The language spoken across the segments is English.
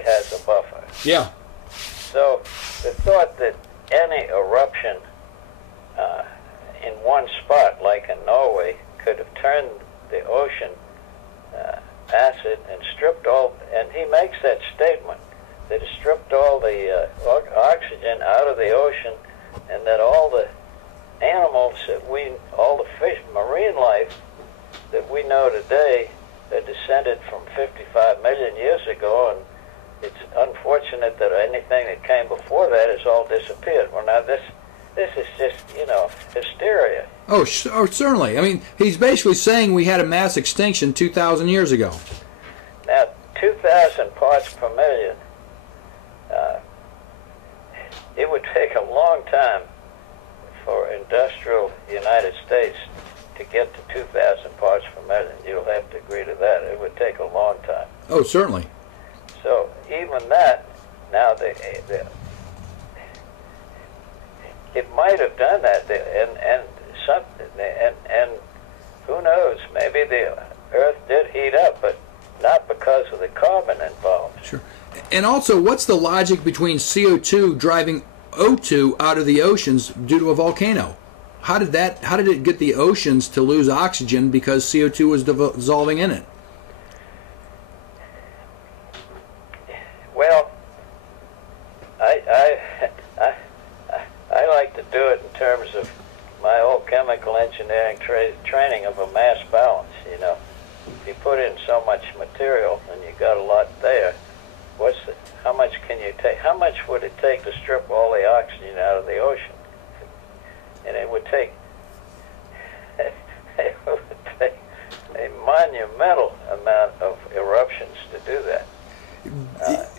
has a buffer. Yeah. So the thought that any eruption in one spot, like in Norway, could have turned the ocean acid and stripped all, and he makes that statement, that it stripped all the oxygen out of the ocean, and that all the animals all the fish, marine life that we know today, are descended from 55 million years ago, and it's unfortunate that anything that came before that has all disappeared. Well, now this is just, hysteria. Oh, certainly. I mean, he's basically saying we had a mass extinction 2,000 years ago. Now, 2,000 parts per million, it would take a long time for industrial United States to get to 2,000 parts per million. You'll have to agree to that. It would take a long time. Oh, certainly. So even that, now it might have done that, and who knows? Maybe the Earth did heat up, but not because of the carbon involved. Sure. And also, what's the logic between CO2 driving O2 out of the oceans due to a volcano? How did it get the oceans to lose oxygen because CO2 was dissolving in it? Well, I like to do it in terms of my old chemical engineering training of a mass balance. If you put in so much material and you got a lot there, how much can you take? How much would it take to strip all the oxygen out of the ocean? And it would take a monumental amount of eruptions to do that.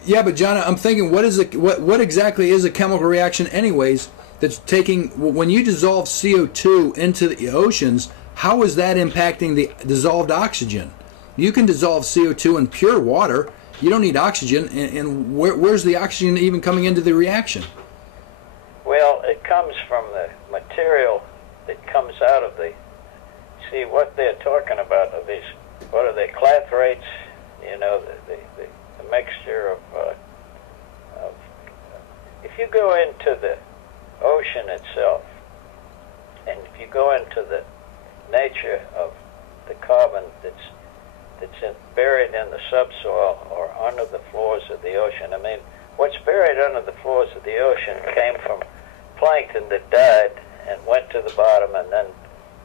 Yeah, but John, I'm thinking, what exactly is a chemical reaction, anyways? That's taking, when you dissolve CO2 into the oceans, how is that impacting the dissolved oxygen? You can dissolve CO2 in pure water. You don't need oxygen, and where's the oxygen even coming into the reaction? Well, it comes from the material that comes out of the. See what they're talking about are these. What are they? Clathrates. The mixture of. If you go into the ocean itself, and if you go into the nature of the carbon that's buried in the subsoil or under the floors of the ocean. I mean, what's buried under the floors of the ocean came from plankton that died and went to the bottom and then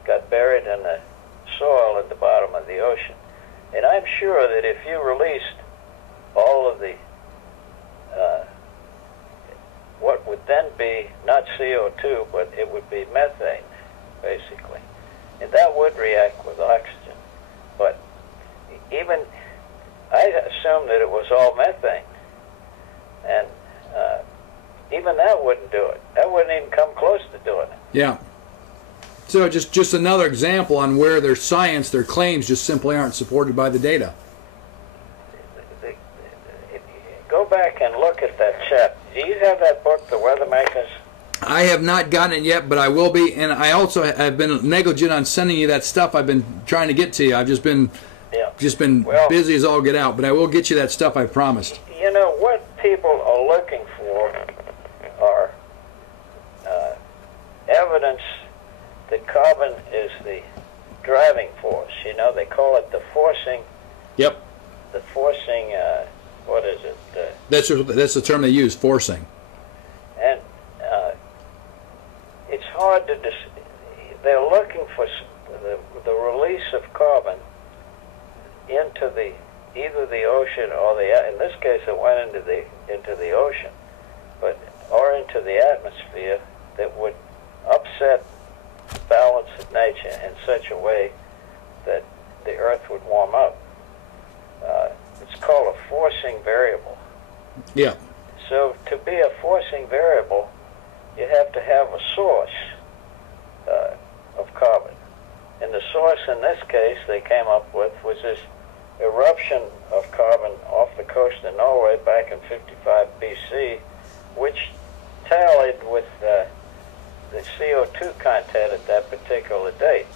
got buried in the soil at the bottom of the ocean. And I'm sure that if you released all of the what would then be not CO2, but it would be methane, basically. And that would react with oxygen. But even, I assumed that it was all methane. And even that wouldn't do it. That wouldn't even come close to doing it. Yeah. So just another example on where their science, their claims just simply aren't supported by the data. Go back and look at that chap. Do you have that book, The Weather Makers? I have not gotten it yet, but I will be. And I also have been negligent on sending you that stuff I've been trying to get to you. I've just been busy as all get out. But I will get you that stuff, I promised. You know, what people are looking for are evidence that carbon is the driving force. You know, they call it the forcing. Yep. The forcing, what is it? That's the term they use, forcing. And it's hard to they're looking for the release of carbon into either the ocean or in this case it went into the ocean, or into the atmosphere that would upset the balance of nature in such a way that the Earth would warm up. It's called a forcing variable. Yeah. So to be a forcing variable, you have to have a source of carbon. And the source in this case they came up with was this eruption of carbon off the coast of Norway back in 55 BC, which tallied with the CO2 content at that particular date.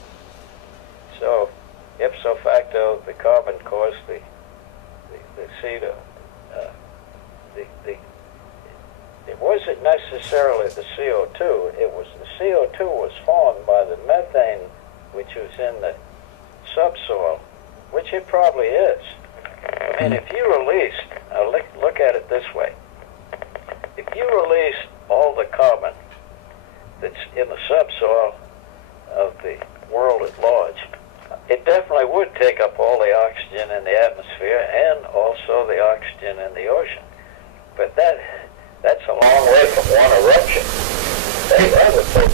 So ipso facto, the carbon caused the sea to necessarily the CO2. It was the CO2 was formed by the methane, which was in the subsoil, which it probably is. I mean, if you released, look at it this way. If you released all the carbon that's in the subsoil of the world at large, it definitely would take up all the oxygen in the atmosphere and also the oxygen in the ocean. But that's a long way from one eruption. That would take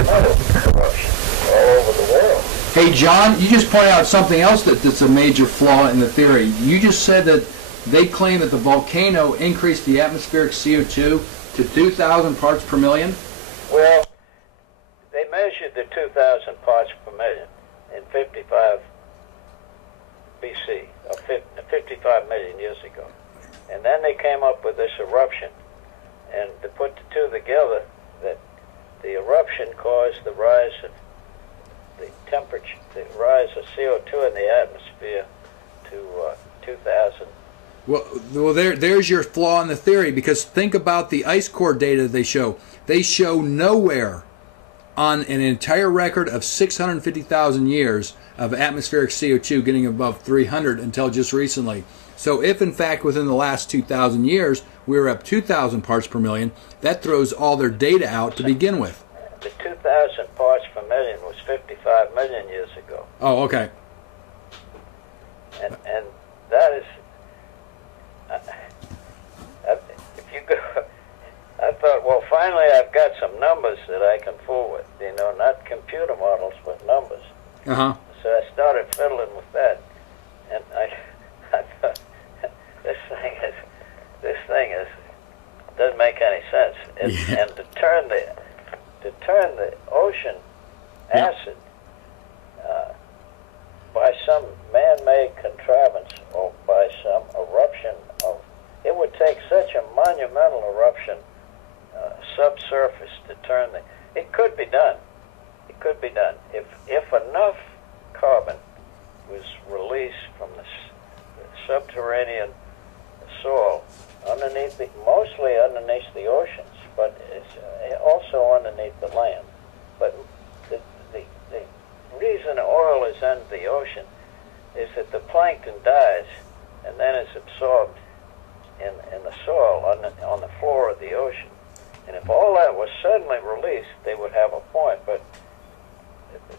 another eruption all over the world. Hey, John, you just pointed out something else that's a major flaw in the theory. You just said that they claim that the volcano increased the atmospheric CO2 to 2,000 parts per million. Well, they measured the 2,000 parts per million in 55 BC, or 55 million years ago. And then they came up with this eruption. And to put the two together, that the eruption caused the rise of the temperature, the rise of CO2 in the atmosphere to 2,000. Well, there's your flaw in the theory, because think about the ice core data they show. They show nowhere on an entire record of 650,000 years of atmospheric CO2 getting above 300 until just recently. So if, in fact, within the last 2,000 years, we were up 2,000 parts per million, that throws all their data out to begin with. The 2,000 parts per million was 55 million years ago. Oh, okay. And that is, if you go, I thought, well, finally I've got some numbers that I can fool with, you know, not computer models, but numbers. Uh-huh. So I started fiddling with that, and I thought, this thing doesn't make any sense. And to turn the ocean acid by some man-made contrivance or by some eruption it would take such a monumental eruption subsurface to turn it could be done. It could be done if enough carbon was released from the subterranean soil mostly underneath the oceans, but it's also underneath the land. But the reason oil is under the ocean is that the plankton dies and then is absorbed in the soil on the floor of the ocean. And if all that was suddenly released, they would have a point. But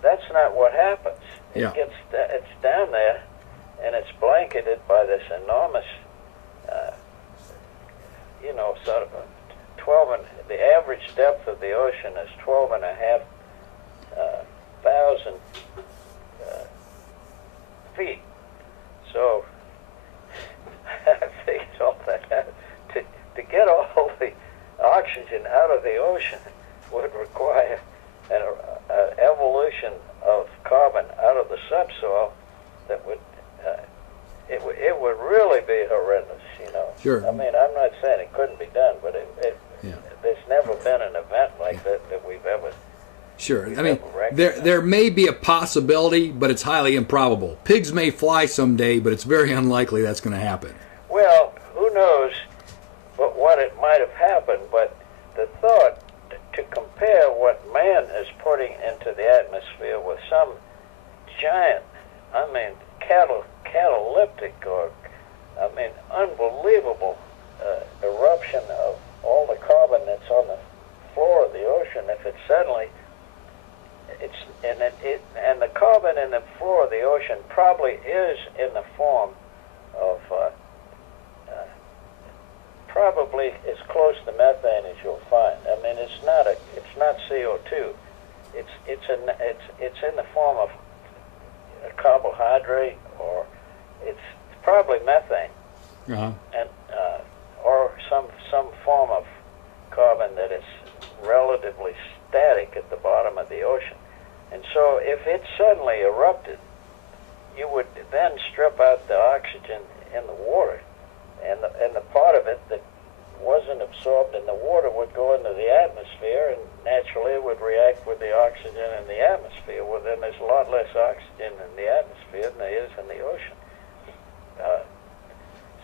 that's not what happens. Yeah. It's down there, and it's blanketed by this enormous, sort of the average depth of the ocean is 12,500 feet. So I figured all that out. To get all the oxygen out of the ocean would require an evolution of carbon out of the subsoil that would it would really be horrendous, you know. Sure. I mean, I'm not saying it couldn't be done, but there's never been an event like that we've ever. Sure. I mean, there may be a possibility, but it's highly improbable. Pigs may fly someday, but it's very unlikely that's going to happen. Well, who knows what it might have happened, but the thought to compare what man is putting into the atmosphere with some giant, catalytic or, unbelievable eruption of all the carbon that's on the floor of the ocean, if it suddenly, and the carbon in the floor of the ocean probably is in the form of probably as close to methane as you'll find. I mean, it's not CO2. It's in the form of a carbohydrate, or it's probably methane, and or some form of carbon that is relatively static at the bottom of the ocean. And so, if it suddenly erupted, you would then strip out the oxygen in the water, and the part of it that wasn't absorbed in the water would go into the atmosphere, and naturally it would react with the oxygen in the atmosphere. Well, then there's a lot less oxygen in the atmosphere than there is in the ocean.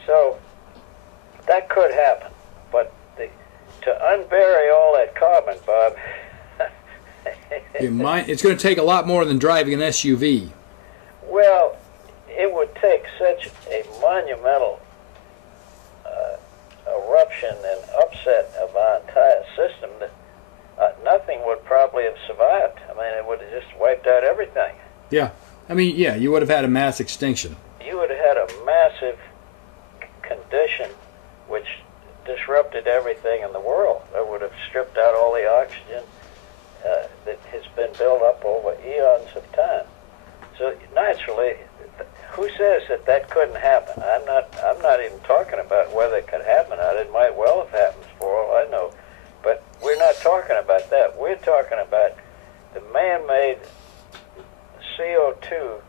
So that could happen, but to unbury all that carbon, Bob, It's going to take a lot more than driving an SUV. well, it would take such a monumental eruption and upset of our entire system that nothing would probably have survived. I mean, it would have just wiped out everything. Yeah. I mean, yeah, you would have had a mass extinction. You would have had a massive condition which disrupted everything in the world. It would have stripped out all the oxygen that has been built up over eons of time. So naturally, who says that that couldn't happen? I'm not even talking about whether it could happen. It might well have happened for all I know. But we're not talking about that. We're talking about the man-made CO2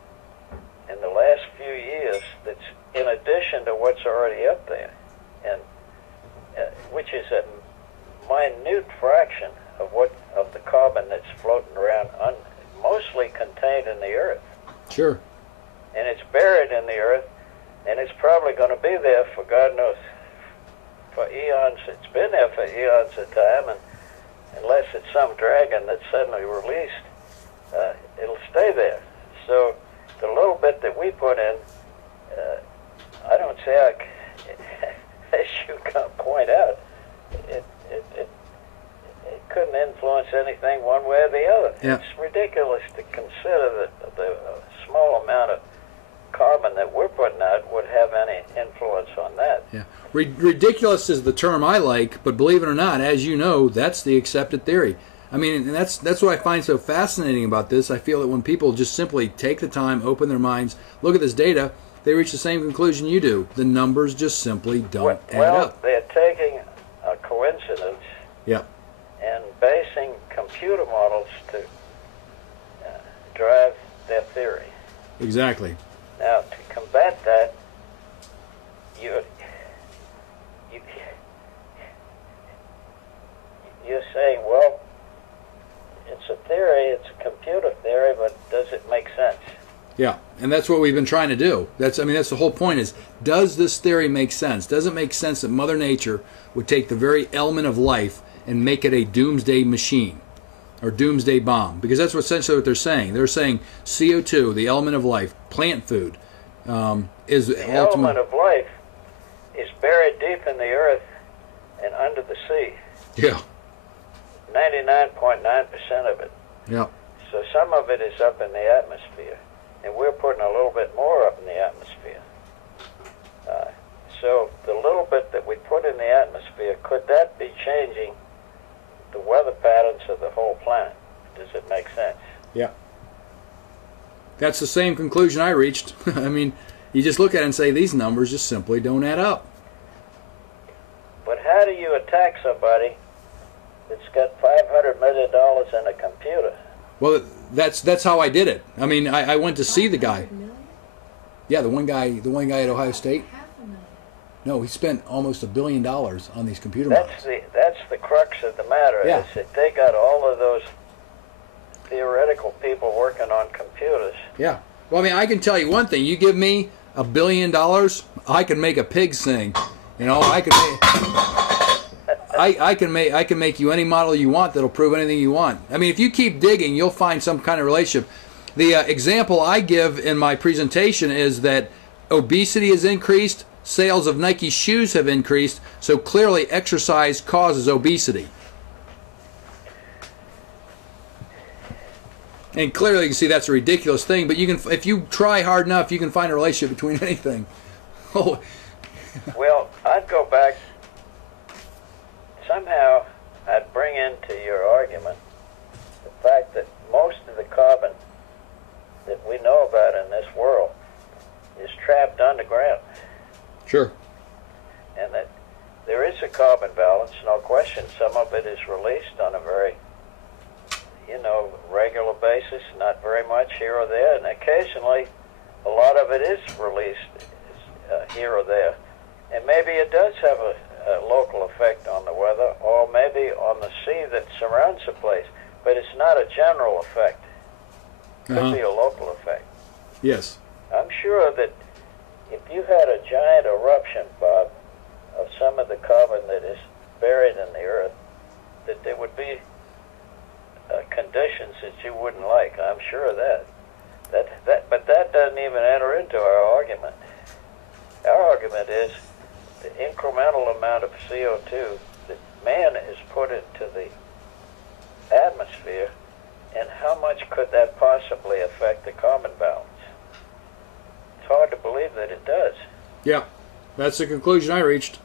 in the last few years that's in addition to what's already up there, and which is a minute fraction of the carbon that's floating around, mostly contained in the earth. Sure. And it's buried in the earth, and it's probably going to be there for God knows, for eons. It's been there for eons of time, and unless it's some dragon that's suddenly released, it'll stay there. So the little bit that we put in, I don't say, as you can point out, it couldn't influence anything one way or the other. Yeah. It's ridiculous to consider that the small amount of carbon that we're putting out would have any influence on that. Yeah. Ridiculous is the term I like, but believe it or not, as you know, that's the accepted theory. I mean, and that's what I find so fascinating about this. I feel that when people just simply take the time, open their minds, look at this data, they reach the same conclusion you do. The numbers just simply don't add up. They're taking a coincidence Yeah. and basing computer models to drive their theory. Exactly. Now, to combat that, you're saying, well, it's a theory, it's a computer theory, but does it make sense? Yeah, and that's what we've been trying to do. That's the whole point is, does this theory make sense? Does it make sense that Mother Nature would take the very element of life and make it a doomsday machine or doomsday bomb? Because that's essentially what they're saying. They're saying CO2, the element of life, plant food, is the element of life is buried deep in the earth and under the sea. Yeah. 99.9% of it. Yeah. So some of it is up in the atmosphere, and we're putting a little bit more up in the atmosphere. So the little bit that we put in the atmosphere, could that be changing the weather patterns of the whole planet? Does it make sense? Yeah. That's the same conclusion I reached. I mean, you just look at it and say these numbers just simply don't add up. But how do you attack somebody that's got $500 million in a computer? Well, that's how I did it. I mean, I went to see the guy. Yeah, the one guy at Ohio State. No, he spent almost $1 billion on these computer models. That's the crux of the matter. Yeah. Is that they got all of those theoretical people working on computers. Yeah. Well, I mean, I can tell you one thing. You give me $1 billion, I can make a pig sing. You know, I can make you any model you want that'll prove anything you want. I mean, if you keep digging, you'll find some kind of relationship. The example I give in my presentation is that obesity has increased, sales of Nike shoes have increased, so clearly exercise causes obesity. And clearly you can see that's a ridiculous thing, but you can, if you try hard enough, you can find a relationship between anything. Oh. Well, I'd go back. Somehow, I'd bring into your argument the fact that most of the carbon that we know about in this world is trapped underground. Sure. And that there is a carbon balance, no question. Some of it is released on a very, regular basis, not very much here or there, and occasionally a lot of it is released here or there. And maybe it does have a local effect on the weather, or maybe on the sea that surrounds the place, but it's not a general effect. It could be a local effect. Yes. I'm sure that if you had a giant eruption, Bob, of some of the carbon that is buried in the earth, that there would be conditions that you wouldn't like. I'm sure of that. But that doesn't even enter into our argument. Our argument is the incremental amount of CO2 that man has put into the atmosphere, and how much could that possibly affect the carbon balance? It's hard to believe that it does. Yeah, that's the conclusion I reached.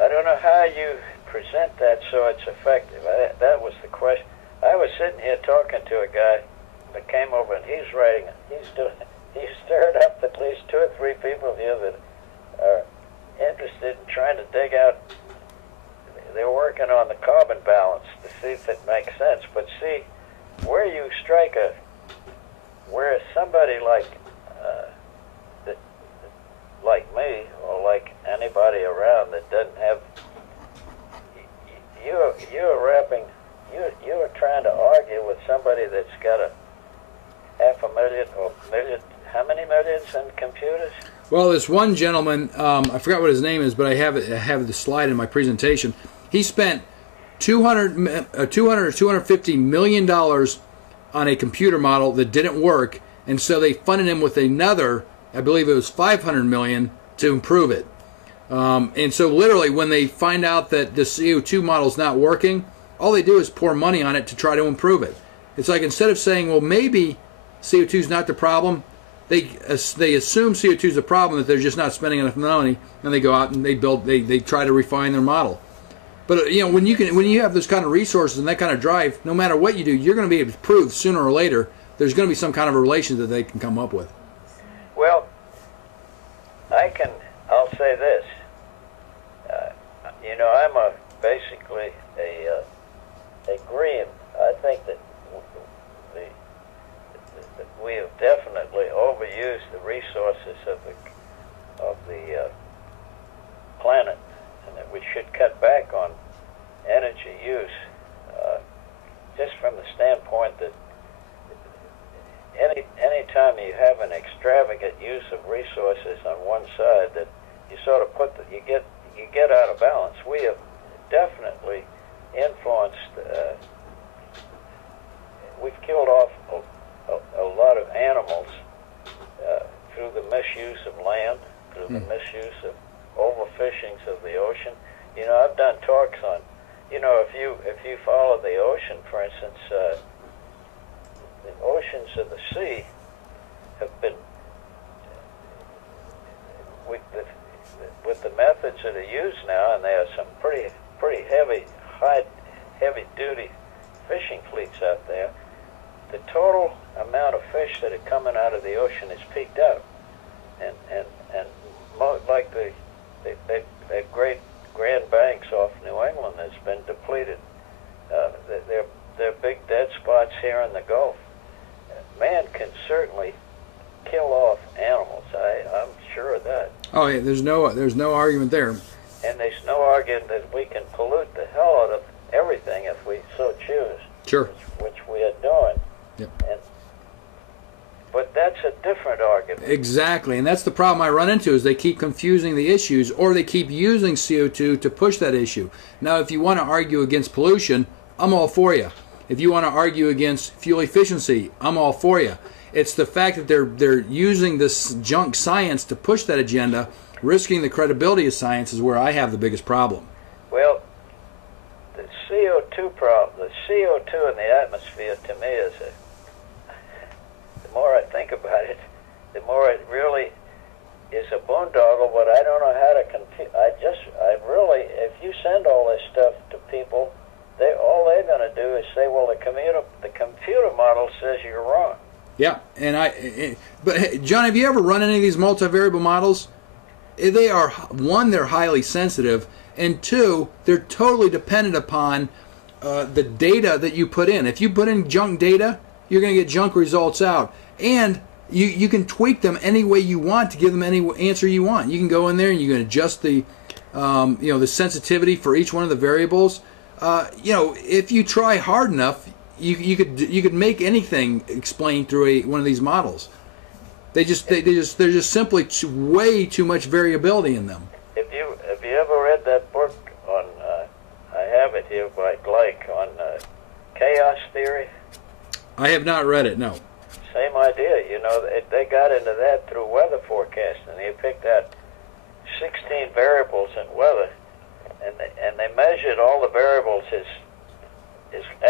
I don't know how you present that so it's effective. That was the question. I was sitting here talking to a guy that came over, and he's stirred up at least 2 or 3 people here that are interested in trying to dig out. They're working on the carbon balance to see if it makes sense. But see, where you strike where somebody like like me, or like anybody around that doesn't have, you're trying to argue with somebody that's got a 500,000 or million. How many millions in computers? Well, this one gentleman, I forgot what his name is, but I have the slide in my presentation. He spent $200 or $250 million on a computer model that didn't work, and so they funded him with another, I believe it was $500 million, to improve it. And so literally when they find out that the CO2 model is not working, all they do is pour money on it to try to improve it. It's like, instead of saying, well, maybe CO2 is not the problem, they assume CO2 is the problem, that they're just not spending enough money, and they go out and they try to refine their model. But when you have this kind of resources and that kind of drive, no matter what you do, you're going to be able to prove sooner or later there's going to be some kind of a relation that they can come up with. Well, I'll say this. I'm basically a green. I think that we have definitely overused the resources of the planet, and that we should cut back on energy use, just from the standpoint that any time you have an extravagant use of resources on one side, that you sort of you get out of balance. We have definitely influenced. We've killed off a lot of animals through the misuse of land, through the misuse of overfishings of the ocean. I've done talks on, if you follow the ocean, for instance, the oceans of the sea have been, with the methods that are used now, and there are some pretty heavy duty fishing fleets out there, the total amount of fish that are coming out of the ocean is peaked out, and like the great Grand Banks off New England has been depleted. There are big dead spots here in the Gulf. Man can certainly kill off animals. I'm sure of that. Oh yeah, there's no argument there. And there's no argument that we can pollute the hell out of everything if we so choose. Sure. Which we are doing. Yep. But that's a different argument. Exactly, and that's the problem I run into, is they keep confusing the issues, or they keep using CO2 to push that issue. Now, if you want to argue against pollution, I'm all for you. If you want to argue against fuel efficiency, I'm all for you. It's the fact that they're using this junk science to push that agenda, risking the credibility of science, is where I have the biggest problem. Well, the CO2 problem, the CO2 in the atmosphere, to me, is the more I think about it, the more it really is a boondoggle. But I don't know how to compute. If you send all this stuff to people, all they're going to do is say, well, the computer model says you're wrong. Yeah, but hey, John, have you ever run any of these multivariable models? They are, one, they're highly sensitive, and two, they're totally dependent upon the data that you put in. If you put in junk data, you're going to get junk results out. And you can tweak them any way you want to give them any answer you want. You can go in there and you can adjust the the sensitivity for each one of the variables. If you try hard enough, you could make anything explained through one of they're just simply way too much variability in them. Have you ever read that book, you might like on chaos theory. I have not read it, no. Same idea. You know, they got into that through weather forecasting. They picked out 16 variables in weather, and they measured all the variables as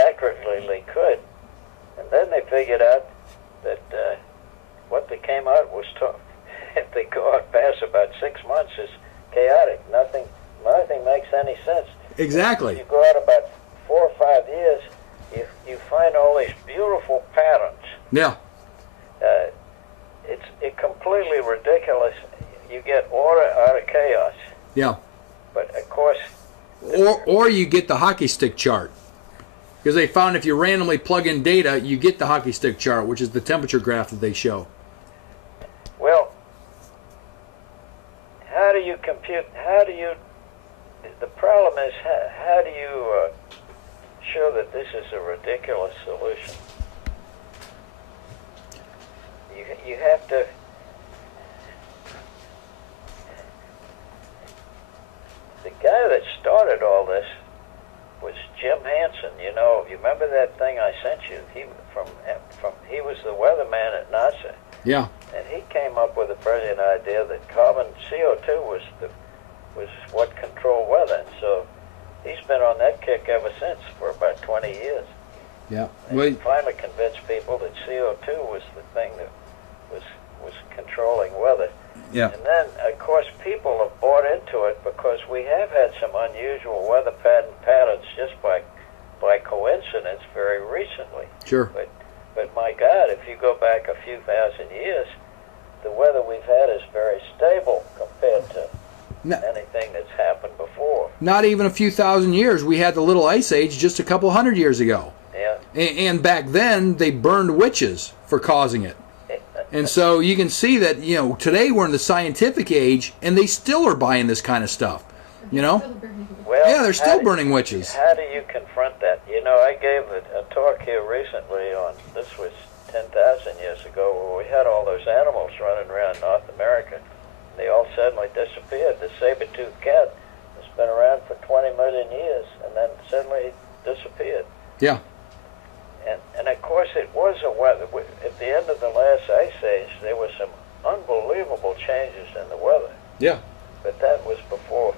accurately as they could. And then they figured out that what they came out was tough. If they go out past about 6 months, is chaotic. Nothing makes any sense. Exactly. If you go out about 4 or 5 years, you find all these beautiful patterns. Yeah. It's completely ridiculous. You get order out of chaos. Yeah. But of course. Or you get the hockey stick chart. Because they found if you randomly plug in data, you get the hockey stick chart, which is the temperature graph that they show. Well, how do you compute? The problem is, how do you show that this is a ridiculous solution? You have to. The guy that started all this was Jim Hansen. You know, you remember that thing I sent you? He was the weatherman at NASA. Yeah. And he came up with a brilliant idea that carbon CO2 was what controlled weather. And so he's been on that kick ever since for about 20 years. Yeah. And he finally convinced people that CO2 was the thing that was controlling weather. Yeah. And then, of course, people have bought into it because we have had some unusual weather patterns just by coincidence very recently. Sure. But my God, if you go back a few thousand years, the weather we've had is very stable compared to anything that's happened before. Not even a few thousand years. We had the Little Ice Age just a couple hundred years ago. Yeah. And back then, they burned witches for causing it. And so you can see that, you know, today we're in the scientific age, and they still are buying this kind of stuff, you know? Well, yeah, they're still burning witches. How do you confront that? You know, I gave a talk here recently on, this was 10,000 years ago, where we had all those animals running around North America. They all suddenly disappeared. The saber-toothed cat has been around for 20 million years, and then suddenly disappeared. Yeah. And of course, it was a weather. At the end of the last ice age, there were some unbelievable changes in the weather. Yeah. But that was before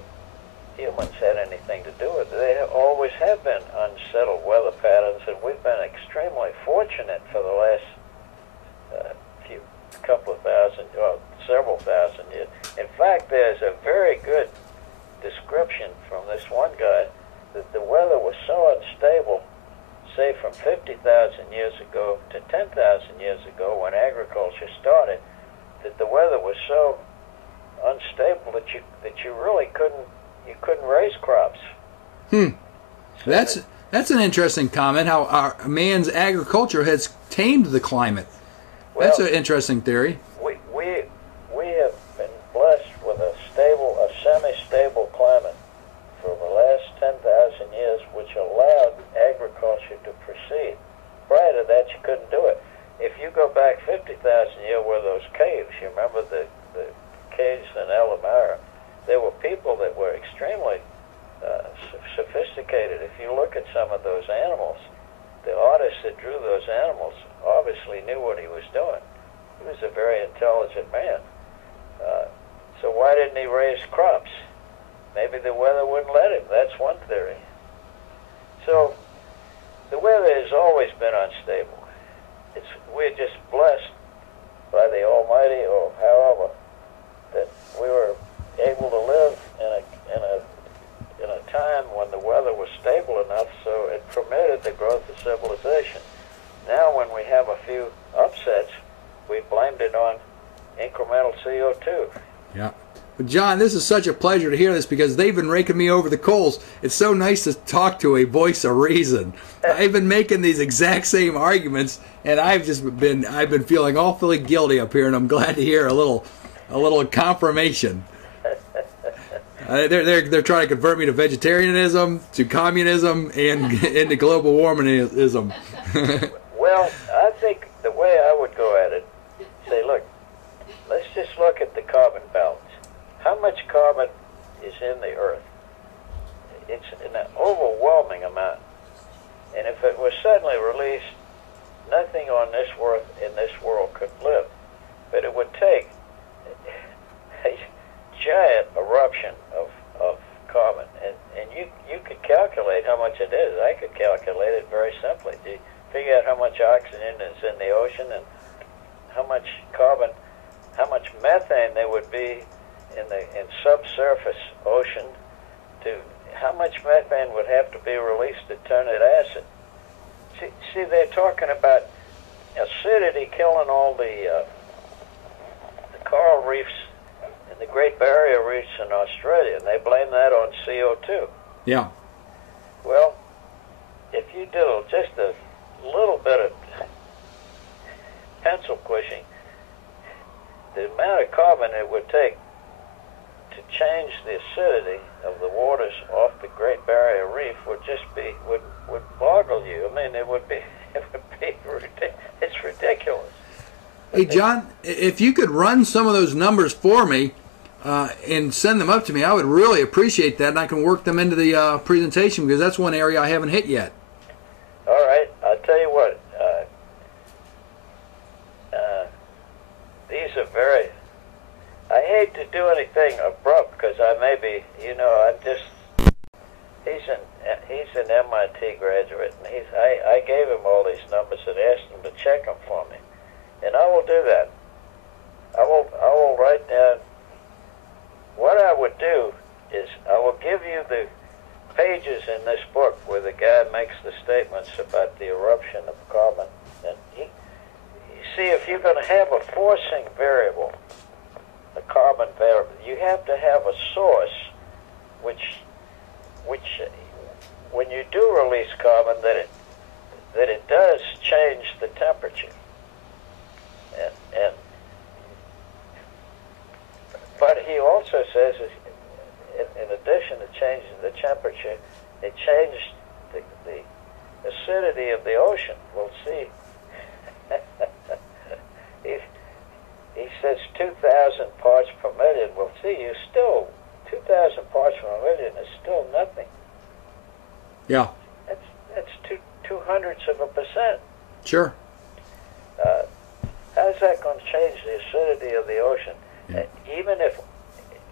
humans had anything to do with it. They always have been unsettled weather patterns, and we've been extremely fortunate for the last several thousand years. In fact, there's a very good description from this one guy that the weather was so unstable, say from 50,000 years ago to 10,000 years ago when agriculture started, that the weather was so unstable that you really couldn't raise crops. So that's an interesting comment. How our man's agriculture has tamed the climate. Well, that's an interesting theory. We have been blessed with a semi-stable climate for the last 10,000 years, which allowed agriculture to proceed. Prior to that, you couldn't do it. If you go back 50,000 years where those caves, you remember the caves in El Amara, there were people that were extremely sophisticated. If you look at some of those animals, the artist that drew those animals obviously knew what he was doing. He was a very intelligent man. So why didn't he raise crops? Maybe the weather wouldn't let him. That's one theory. So the weather has always been unstable. We're just blessed by the Almighty, or however, that we were able to live in a time when the weather was stable enough so it permitted the growth of civilization. Now when we have a few upsets, we blamed it on incremental CO2. Yeah. But John, this is such a pleasure to hear this because they've been raking me over the coals. It's so nice to talk to a voice of reason. I've been making these exact same arguments, and I've been feeling awfully guilty up here, and I'm glad to hear a little confirmation. They're trying to convert me to vegetarianism, to communism, and into global warmingism. Well, I think the way I would go at it, say, look, let's just look at the carbon balance. How much carbon is in the earth? it's an overwhelming amount. And if it was suddenly released, nothing on this world in this world could live. But it would take a giant eruption of carbon, and you could calculate how much it is. I could calculate it very simply. You figure out how much oxygen is in the ocean and how much carbon, how much methane there would be in subsurface ocean, to how much methane would have to be released to turn it acid. See, they're talking about acidity killing all the coral reefs and the Great Barrier Reefs in Australia, and they blame that on CO2. Yeah. Well, if you do just a little bit of pencil pushing, the amount of carbon it would take to change the acidity of the waters off the Great Barrier Reef would just be would boggle you. I mean, it would be it's ridiculous. Hey, John, if you could run some of those numbers for me and send them up to me, I would really appreciate that, and I can work them into the presentation, because that's one area I haven't hit yet. All right, I'll tell you what. These are very. I hate to do anything abrupt because I may be, I'm just. He's an MIT graduate, and I gave him all these numbers and asked him to check them for me, and I will do that. I will write down. What I would do is I will give you the pages in this book where the guy makes the statements about the eruption of carbon, and you see, if you're going to have a forcing variable, a carbon variable, you have to have a source which when you do release carbon, that it does change the temperature. But he also says, in addition to changing the temperature, it changed the acidity of the ocean. We'll see. He says 2,000 parts per million. We'll see. You still 2,000 parts per million is still nothing. Yeah. That's 0.02%. Sure. How's that going to change the acidity of the ocean? Yeah. Even if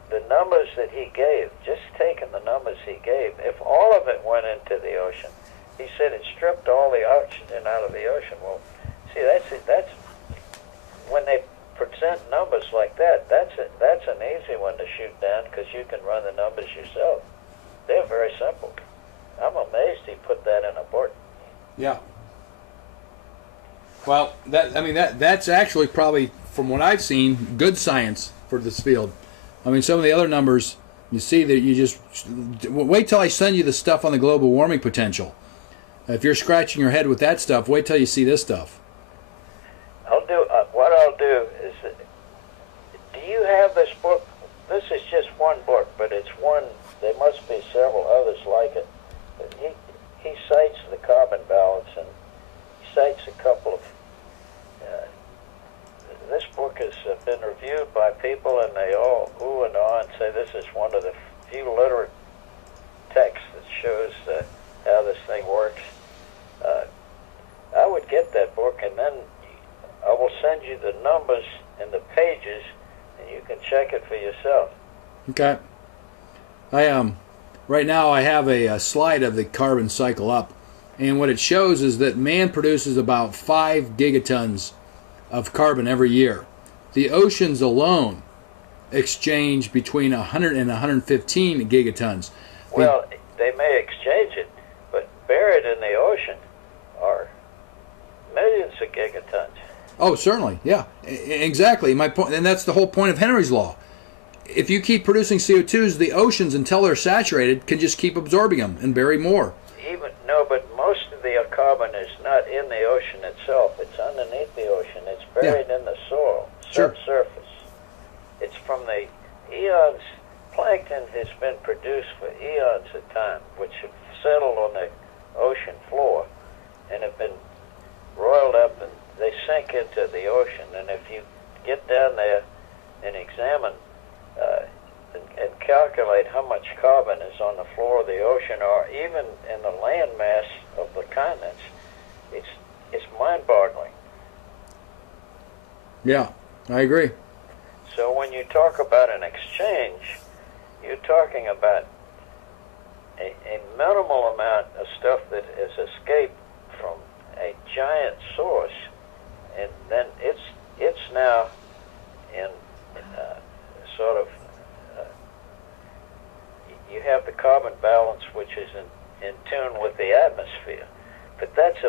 the numbers that he gave, just taking the numbers he gave, if all of it went into the ocean, he said it stripped all the oxygen out of the ocean. Well, see, that's when they present numbers like that, that's an easy one to shoot down, because you can run the numbers yourself. They're very simple. I'm amazed he put that in a book. Yeah. Well, that's actually probably, from what I've seen, good science for this field. I mean, some of the other numbers, you see that you just wait till I send you the stuff on the global warming potential. If you're scratching your head with that stuff, wait till you see this stuff. What I'll do is, do you have this book? This is just one book, but it's one. There must be several others like it. He cites the carbon balance, and he cites a couple of. This book has been reviewed by people, and they all ooh and ah and say this is one of the few literate texts that shows how this thing works. I would get that book, and then I will send you the numbers and the pages, and you can check it for yourself. Okay. Right now I have a slide of the carbon cycle up, and what it shows is that man produces about 5 gigatons of carbon every year. The oceans alone exchange between 100 and 115 gigatons. Well, they may exchange it, but buried in the ocean are millions of gigatons. Oh, certainly, yeah, exactly. My point, and that's the whole point of Henry's law. If you keep producing CO2s, the oceans, until they're saturated, can just keep absorbing them and bury more. But most of the carbon is not in the ocean itself. It's underneath the ocean. It's buried in the soil, subsurface. It's from the eons. Plankton has been produced for eons of time, which have settled on the ocean floor and have been roiled up, and they sink into the ocean. And if you get down there and examine and calculate how much carbon is on the floor of the ocean or even in the land mass of the continents, it's mind-boggling. Yeah, I agree. So when you talk about an exchange, you're talking about a minimal amount of stuff that has escaped from a giant source, and then it's now in sort of you have the carbon balance, which is in tune with the atmosphere, but that's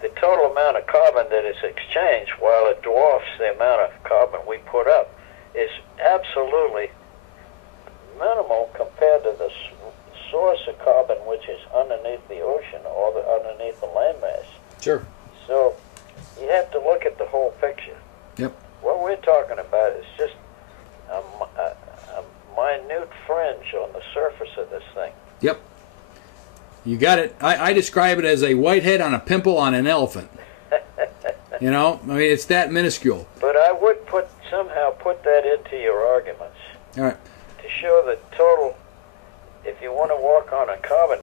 the total amount of carbon that is exchanged, while it dwarfs the amount of carbon we put up, is absolutely minimal compared to the source of carbon, which is underneath the ocean or underneath the landmass. Sure. So you have to look at the whole picture. Yep. What we're talking about is just a minute fringe on the surface of this thing. Yep. You got it. I describe it as a whitehead on a pimple on an elephant. You know, I mean, it's that minuscule. But I would somehow put that into your arguments. All right. To show the total, if you want to walk on a carbon